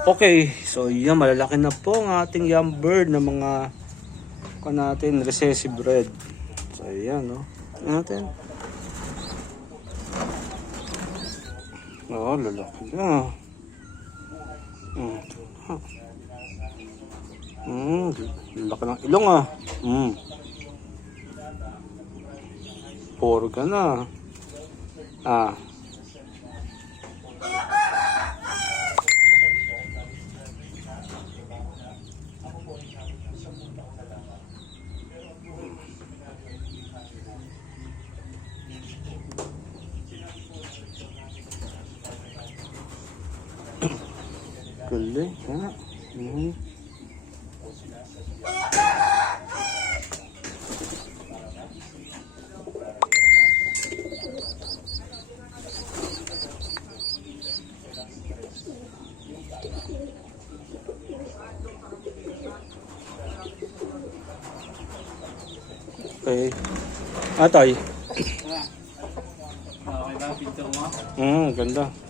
Okay, so yan, malalaki na po ang ating young bird na mga natin, recessive red. So yan, no? Natin. Oh, lalaki na. Lalaki ng ilong ah. Puro ka na. Ah. Galing, ha? Okay. Atay. Okay ba? Pinto mo? Ganda.